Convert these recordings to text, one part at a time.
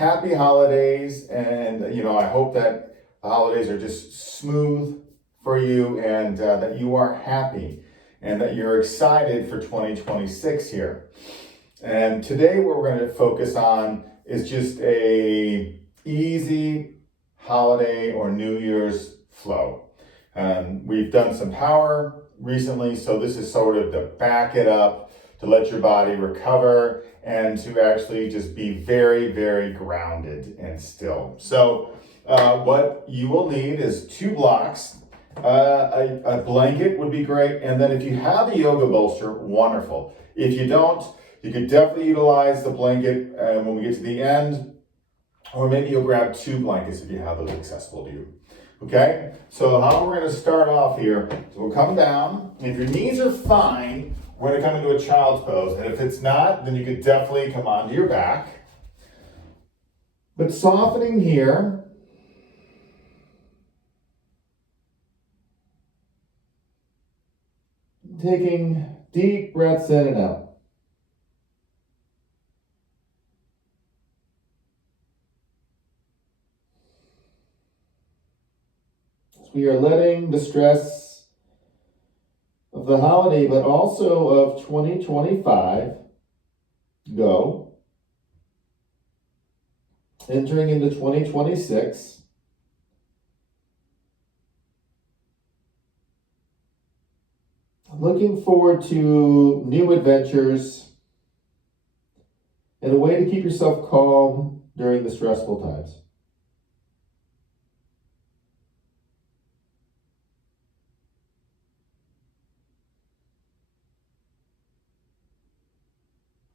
happy holidays, and I hope that the holidays are just smooth for you, and that you are happy and that you're excited for 2026 here. And today what we're going to focus on is just a easy holiday or New Year's flow. We've done some power recently, so this is sort of to back it up, to let your body recover, and to actually just be very, very grounded and still. So what you will need is 2 blocks. A blanket would be great, and then if you have a yoga bolster, wonderful. If you don't, you could definitely utilize the blanket when we get to the end, or maybe you'll grab 2 blankets if you have those accessible to you. Okay, so how we're going to start off here, so we'll come down. If your knees are fine, we're going to come into a child's pose, and if it's not, then you could definitely come onto your back. But softening here. Taking deep breaths in and out. So we are letting the stress of the holiday, but also of 2025, go. Entering into 2026. Looking forward to new adventures and a way to keep yourself calm during the stressful times.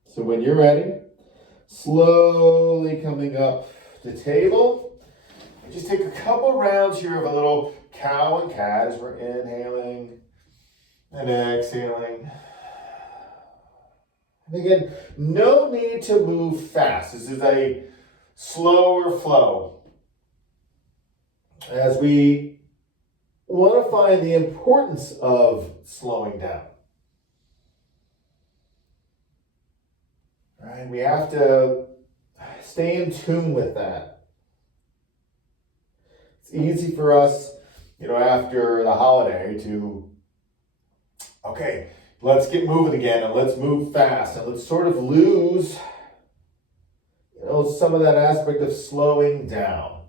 So when you're ready, slowly coming up to table. Just take a couple rounds here of a little cow and cat as we're inhaling and exhaling. And again, no need to move fast. This is a slower flow, as we want to find the importance of slowing down. Right? We have to stay in tune with that. It's easy for us, after the holiday to okay, let's get moving again, and let's move fast, and let's sort of lose, some of that aspect of slowing down.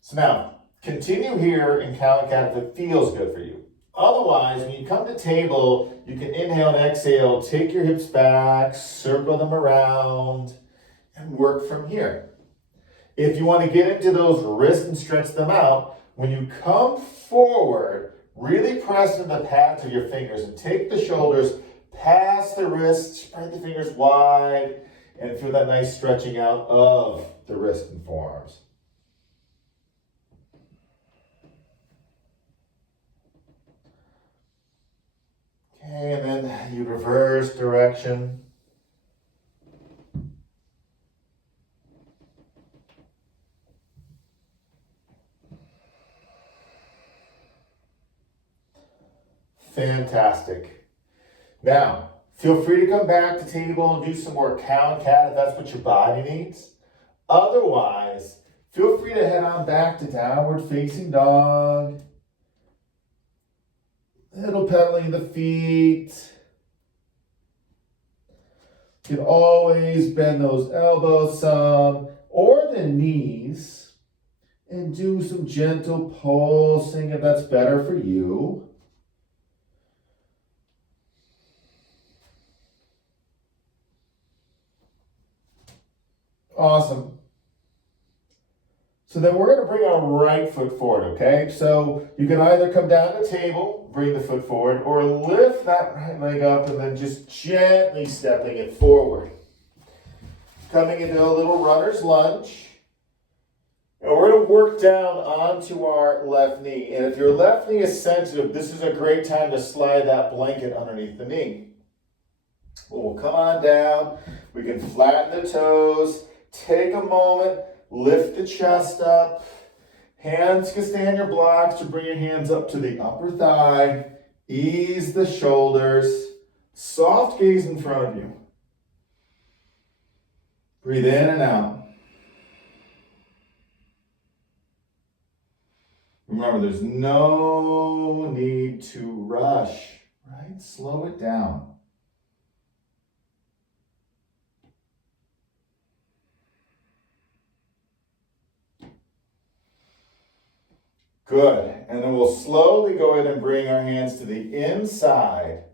So now, continue here in cow and cat if it feels good for you. Otherwise, when you come to table, you can inhale and exhale, take your hips back, circle them around, and work from here. If you want to get into those wrists and stretch them out, when you come forward, really press into the pads of your fingers and take the shoulders past the wrists, spread the fingers wide, and feel that nice stretching out of the wrists and forearms. Okay, and then you reverse direction. Fantastic. Now, feel free to come back to table and do some more cow and cat if that's what your body needs. Otherwise, feel free to head on back to downward facing dog. Little pedaling the feet. You can always bend those elbows some or the knees and do some gentle pulsing if that's better for you. Awesome. So then we're going to bring our right foot forward, okay? So you can either come down to the table, bring the foot forward, or lift that right leg up and then just gently stepping it forward. Coming into a little runner's lunge. And we're going to work down onto our left knee. And if your left knee is sensitive, this is a great time to slide that blanket underneath the knee. We'll come on down. We can flatten the toes. Take a moment, lift the chest up. Hands can stay on your blocks, or bring your hands up to the upper thigh. Ease the shoulders. Soft gaze in front of you. Breathe in and out. Remember, there's no need to rush, right? Slow it down. Good. And then we'll slowly go ahead and bring our hands to the inside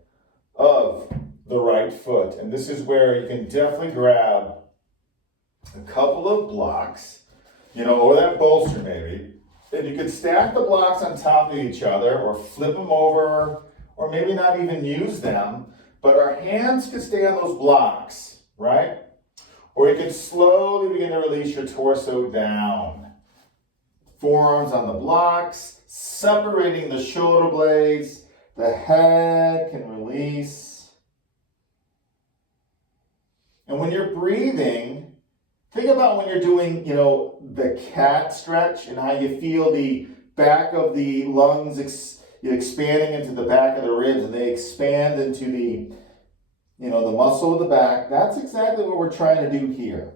of the right foot. And this is where you can definitely grab a couple of blocks, or that bolster maybe. And you could stack the blocks on top of each other or flip them over or maybe not even use them. But our hands could stay on those blocks, right? Or you can slowly begin to release your torso down. Forearms on the blocks, separating the shoulder blades. The head can release. And when you're breathing, think about when you're doing, the cat stretch and how you feel the back of the lungs expanding into the back of the ribs, and they expand into the muscle of the back. That's exactly what we're trying to do here.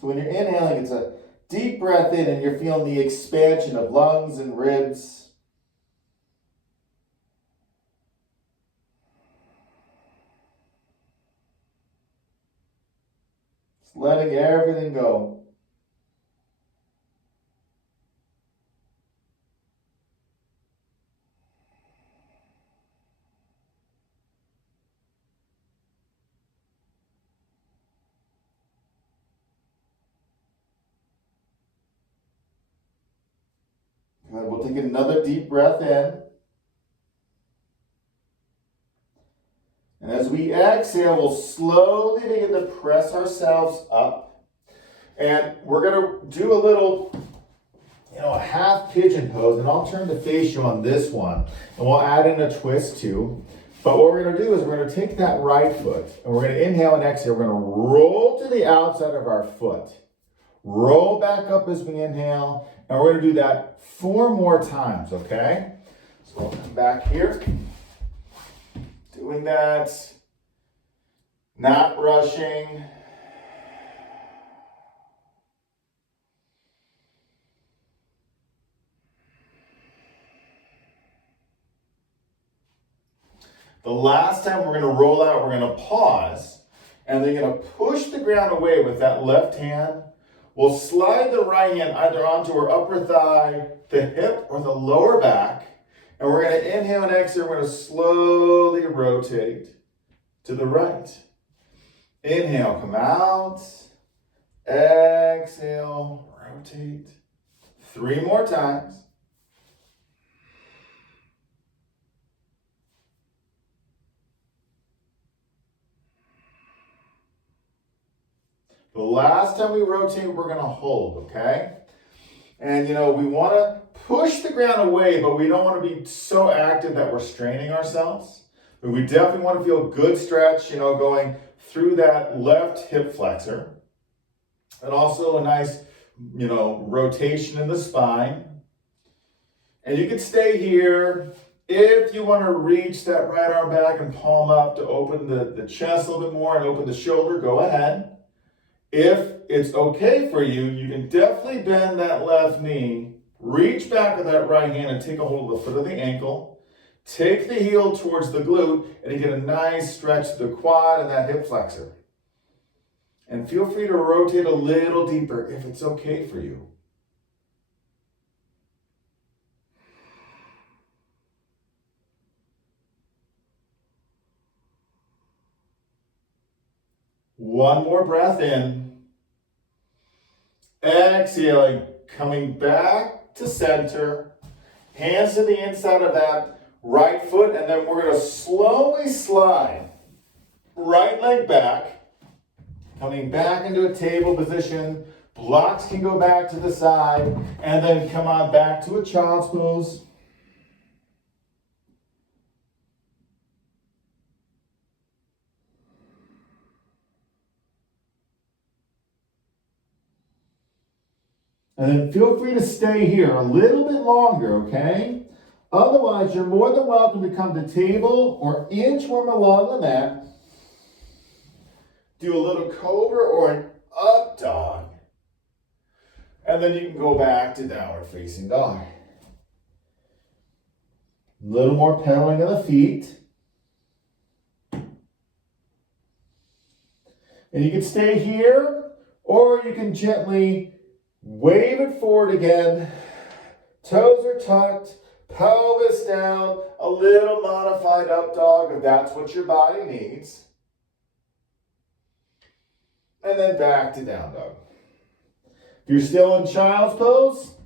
So when you're inhaling, it's a deep breath in and you're feeling the expansion of lungs and ribs. Just letting everything go. Good. We'll take another deep breath in. And as we exhale, we'll slowly begin to press ourselves up. And we're going to do a little, a half pigeon pose. And I'll turn to face you on this one. And we'll add in a twist too. But what we're going to do is we're going to take that right foot. And we're going to inhale and exhale. We're going to roll to the outside of our foot. Roll back up as we inhale. And we're going to do that 4 more times, okay? So we'll come back here. Doing that. Not rushing. The last time we're going to roll out, we're going to pause. And then you're going to push the ground away with that left hand. We'll slide the right hand either onto our upper thigh, the hip, or the lower back. And we're going to inhale and exhale. We're going to slowly rotate to the right. Inhale, come out. Exhale, rotate. 3 more times. The last time we rotate, we're going to hold, okay? And, we want to push the ground away, but we don't want to be so active that we're straining ourselves. But we definitely want to feel good stretch, going through that left hip flexor. And also a nice, rotation in the spine. And you can stay here. If you want to reach that right arm back and palm up to open the chest a little bit more and open the shoulder, go ahead. If it's okay for you, you can definitely bend that left knee, reach back with that right hand and take a hold of the foot of the ankle. Take the heel towards the glute and you get a nice stretch to the quad and that hip flexor. And feel free to rotate a little deeper if it's okay for you. One more breath in. Exhaling, coming back to center. Hands to the inside of that right foot, and then we're going to slowly slide. Right leg back. Coming back into a table position. Blocks can go back to the side, and then come on back to a child's pose. And then feel free to stay here a little bit longer, okay? Otherwise, you're more than welcome to come to table or inchworm along the mat. Do a little cobra or an up And then you can go back to downward facing dog. A little more pedaling of the feet. And you can stay here, or you can gently wave it forward again. Toes are tucked, pelvis down, a little modified up dog if that's what your body needs. And then back to down dog. If you're still in child's pose,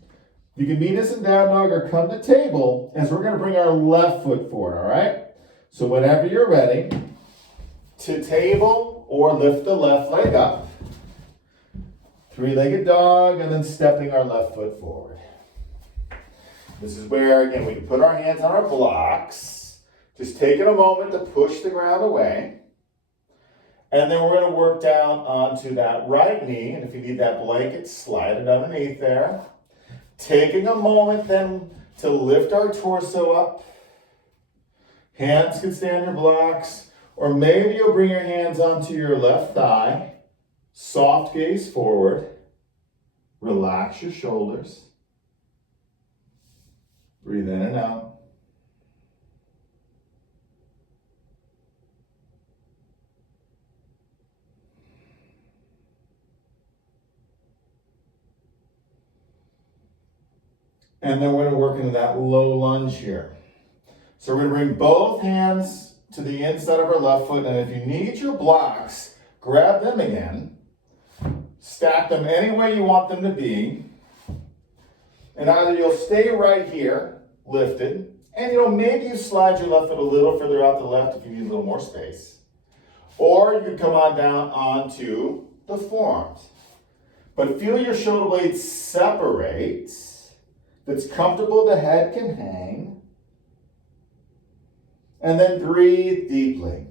you can meet us in down dog or come to table as we're going to bring our left foot forward, all right? So whenever you're ready, to table or lift the left leg up. Three-legged dog and then stepping our left foot forward. This is where, again, we can put our hands on our blocks. Just taking a moment to push the ground away. And then we're going to work down onto that right knee. And if you need that blanket, slide it underneath there. Taking a moment then to lift our torso up. Hands can stay on your blocks. Or maybe you'll bring your hands onto your left thigh. Soft gaze forward. Relax your shoulders. Breathe in and out. And then we're going to work into that low lunge here. So we're going to bring both hands to the inside of our left foot. And if you need your blocks, grab them again. Stack them any way you want them to be. And either you'll stay right here, lifted. And maybe you slide your left foot a little further out the left if you need a little more space. Or you can come on down onto the forearms. But feel your shoulder blades separate. If it's comfortable, the head can hang. And then breathe deeply.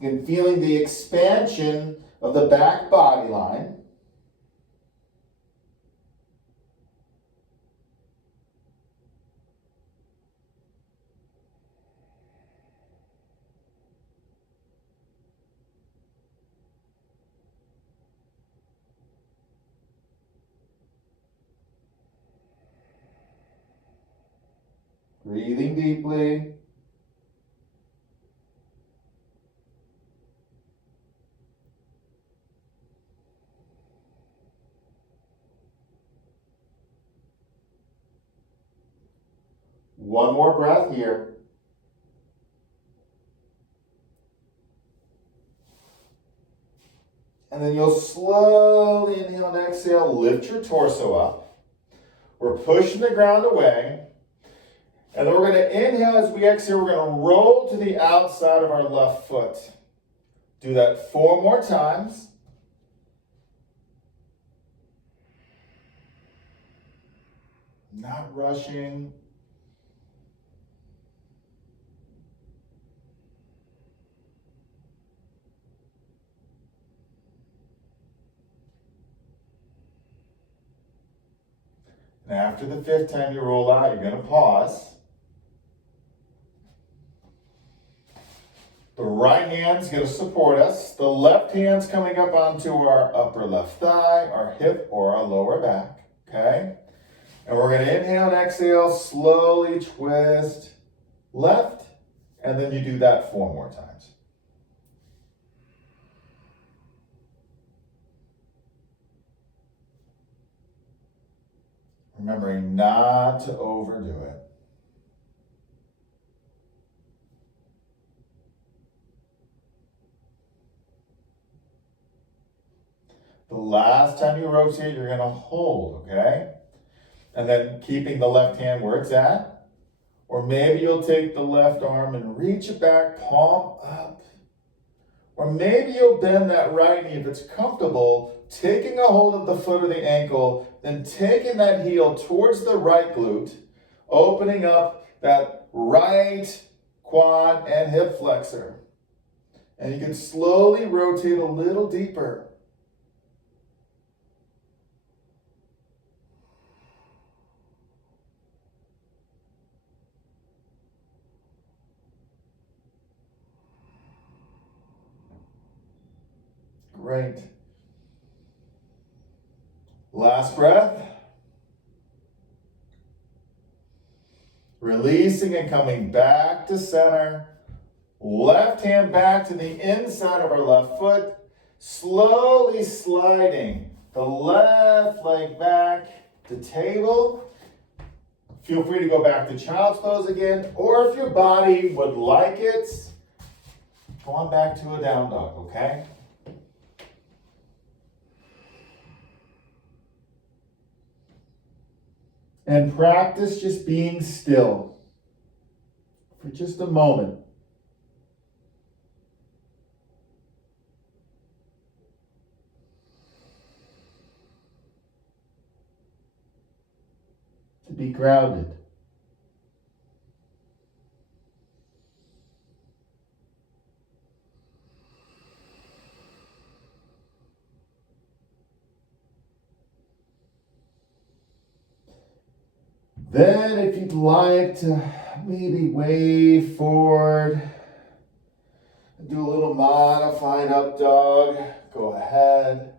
And feeling the expansion of the back body line. Breathing deeply. One more breath here. And then you'll slowly inhale and exhale, lift your torso up. We're pushing the ground away. And then we're going to inhale as we exhale. We're going to roll to the outside of our left foot. Do that 4 more times. Not rushing. And after the 5th time you roll out, you're going to pause. The right hand's going to support us. The left hand's coming up onto our upper left thigh, our hip, or our lower back. Okay? And we're going to inhale and exhale, slowly twist left, and then you do that 4 more times. Remembering not to overdo it. The last time you rotate, you're going to hold, okay? And then keeping the left hand where it's at. Or maybe you'll take the left arm and reach it back, palm up. Or maybe you'll bend that right knee if it's comfortable, taking a hold of the foot or the ankle, then taking that heel towards the right glute, opening up that right quad and hip flexor. And you can slowly rotate a little deeper. Great. Last breath. Releasing and coming back to center. Left hand back to the inside of our left foot. Slowly sliding the left leg back to table. Feel free to go back to child's pose again, or if your body would like it, go on back to a down dog, okay? And practice just being still for just a moment. To be grounded. Then if you'd like to maybe wave forward, do a little modified up dog, go ahead.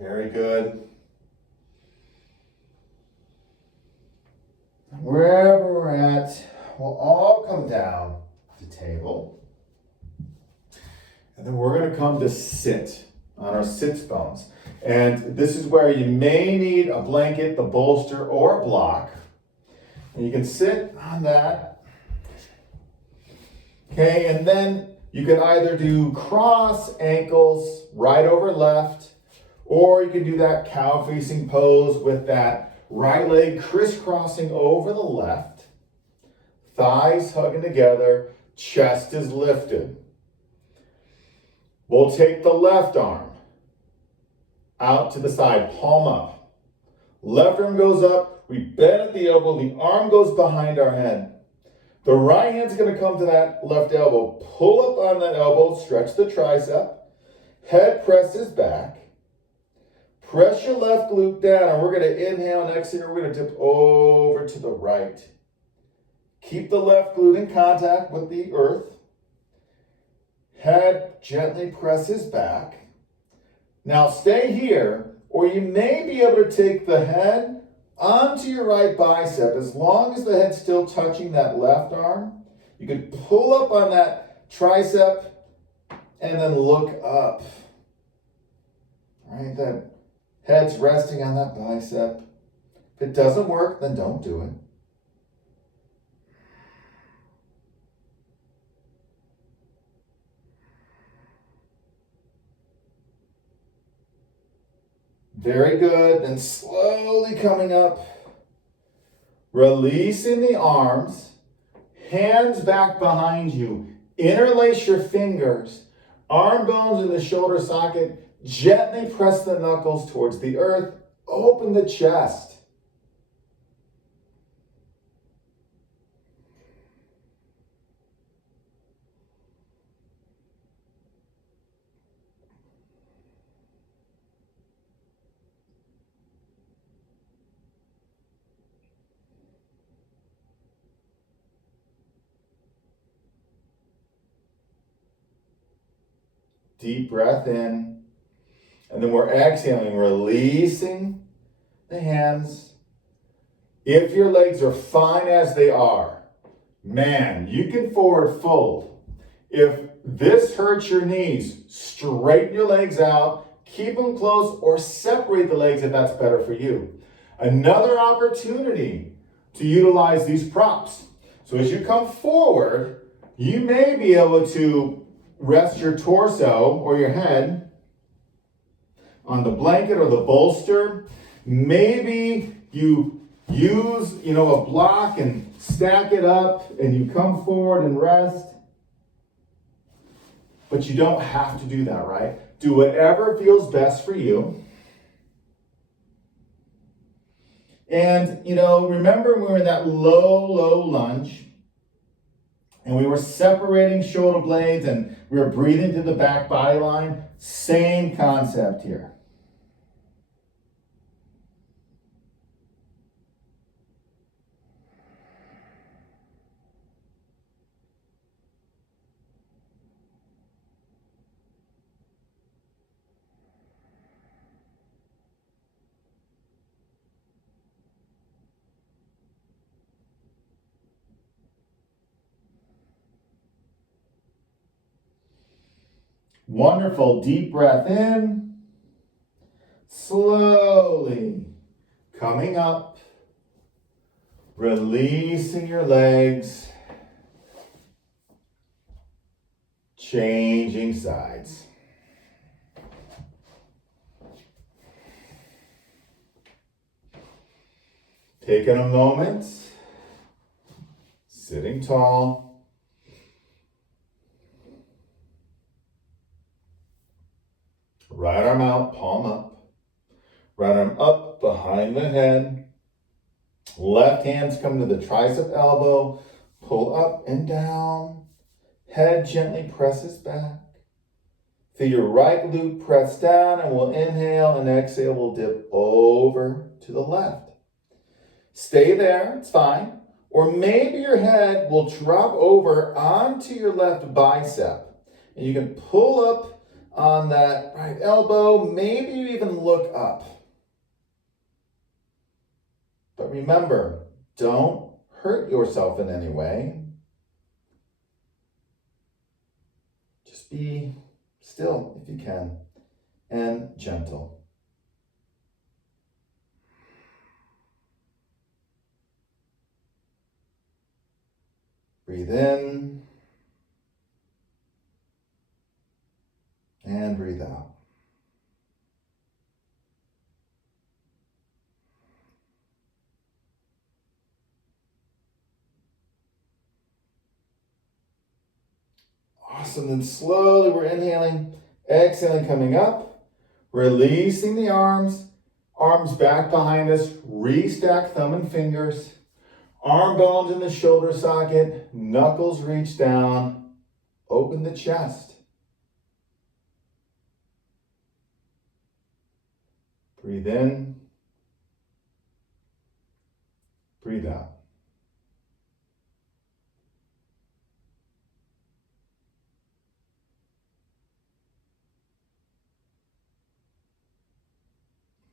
Very good. Wherever we're at, we'll all come down to table. And then we're going to come to sit on our sits bones. And this is where you may need a blanket, the bolster, or a block. And you can sit on that. Okay, and then you can either do cross ankles, right over left, or you can do that cow facing pose with that right leg crisscrossing over the left, thighs hugging together, chest is lifted. We'll take the left arm out to the side, palm up. Left arm goes up, we bend at the elbow, the arm goes behind our head. The right hand's gonna come to that left elbow, pull up on that elbow, stretch the tricep, head presses back. Press your left glute down, and we're going to inhale and exhale. We're going to dip over to the right. Keep the left glute in contact with the earth. Head gently presses back. Now stay here, or you may be able to take the head onto your right bicep. As long as the head's still touching that left arm, you can pull up on that tricep and then look up. All right, that head's resting on that bicep. If it doesn't work, then don't do it. Very good. Then slowly coming up, releasing the arms, hands back behind you. Interlace your fingers, arm bones in the shoulder socket. Gently press the knuckles towards the earth. Open the chest. Deep breath in. And then we're exhaling, releasing the hands. If your legs are fine as they are, man, you can forward fold. If this hurts your knees, straighten your legs out, keep them close, or separate the legs if that's better for you. Another opportunity to utilize these props. So as you come forward, you may be able to rest your torso or your head on the blanket or the bolster. Maybe you use, a block and stack it up and you come forward and rest. But you don't have to do that, right? Do whatever feels best for you. And, remember when we were in that low lunge, And we were separating shoulder blades and we were breathing through the back body line. Same concept here. Wonderful. Deep breath in. Slowly coming up. Releasing your legs. Changing sides. Taking a moment. Sitting tall. Right arm out, palm up. Right arm up behind the head. Left hands come to the tricep elbow. Pull up and down. Head gently presses back. Feel your right glute press down and we'll inhale and exhale. We'll dip over to the left. Stay there, it's fine. Or maybe your head will drop over onto your left bicep. And you can pull up on that right elbow. Maybe you even look up. But remember, don't hurt yourself in any way. Just be still if you can and gentle. Breathe in and breathe out. Awesome. Then slowly we're inhaling, exhaling, coming up, releasing the arms back behind us, restack thumb and fingers, arm bones in the shoulder socket, knuckles reach down, open the chest. Breathe in, breathe out.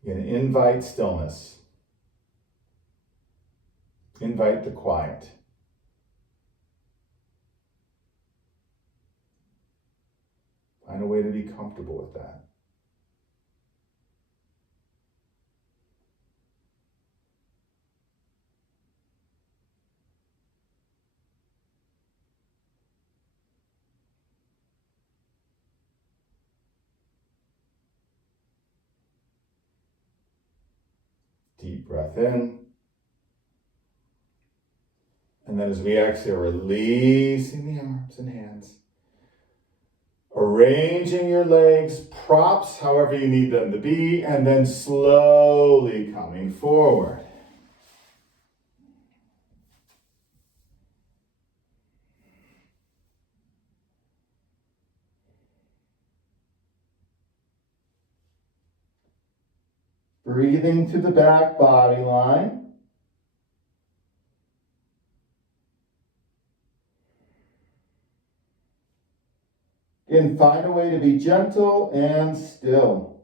You're going to invite stillness. Invite the quiet. Find a way to be comfortable with that. Deep breath in. And then as we exhale, releasing the arms and hands. Arranging your legs, props, however you need them to be, and then slowly coming forward. Breathing to the back body line. And find a way to be gentle and still.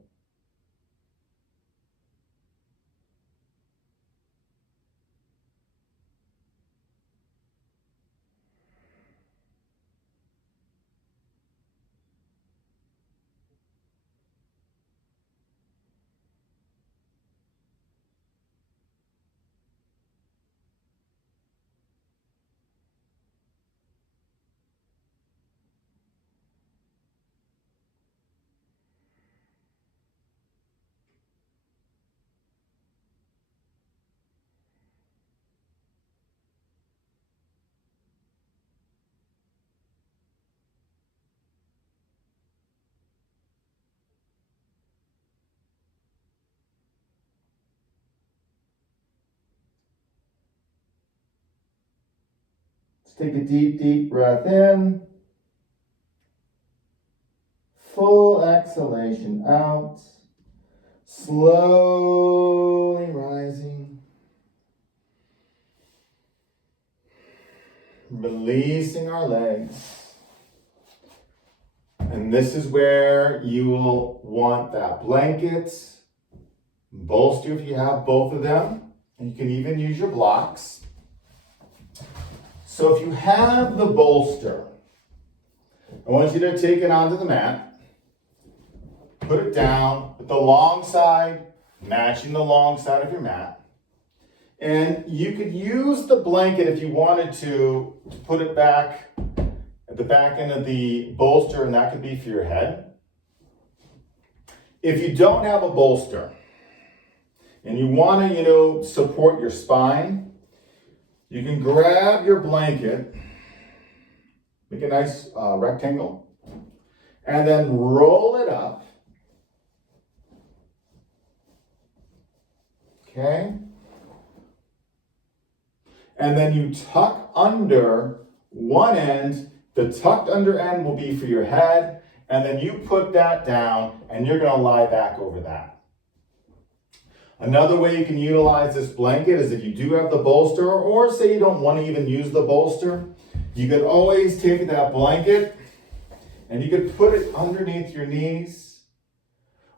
Just take a deep, deep breath in. Full exhalation out. Slowly rising. Releasing our legs. And this is where you will want that blanket, bolster if you have both of them. And you can even use your blocks. So if you have the bolster, I want you to take it onto the mat. Put it down with the long side, matching the long side of your mat. And you could use the blanket if you wanted to put it back at the back end of the bolster, and that could be for your head. If you don't have a bolster and you want to, support your spine, you can grab your blanket, make a nice rectangle, and then roll it up. Okay? And then you tuck under one end. The tucked under end will be for your head, and then you put that down and you're going to lie back over that. Another way you can utilize this blanket is if you do have the bolster, or say you don't want to even use the bolster, you could always take that blanket and you could put it underneath your knees,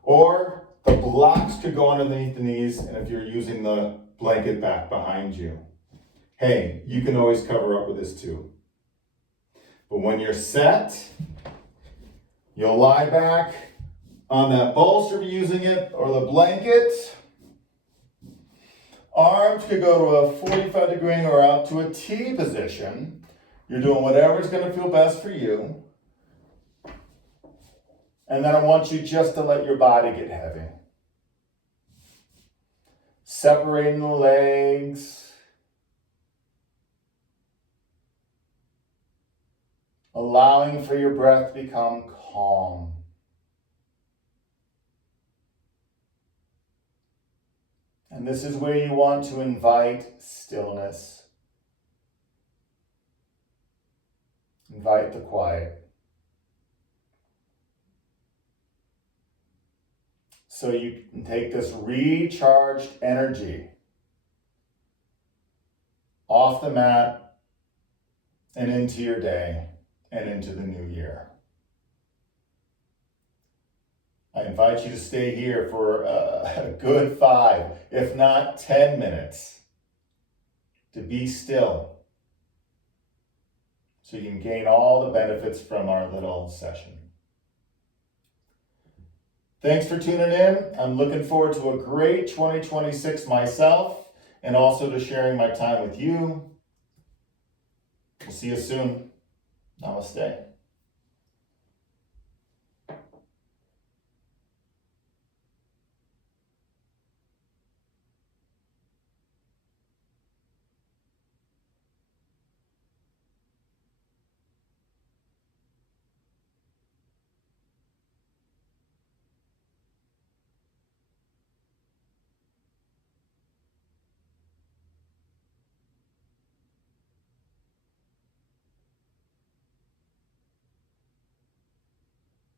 or the blocks could go underneath the knees, and if you're using the blanket back behind you. Hey, you can always cover up with this too. But when you're set, you'll lie back on that bolster using it, or the blanket. Arms could go to a 45 degree or out to a T position. You're doing whatever's going to feel best for you. And then I want you just to let your body get heavy. Separating the legs. Allowing for your breath to become calm. And this is where you want to invite stillness. Invite the quiet. So you can take this recharged energy off the mat and into your day and into the new year. I invite you to stay here for a good 5, if not 10 minutes, to be still, so you can gain all the benefits from our little session. Thanks for tuning in. I'm looking forward to a great 2026 myself, and also to sharing my time with you. We'll see you soon. Namaste.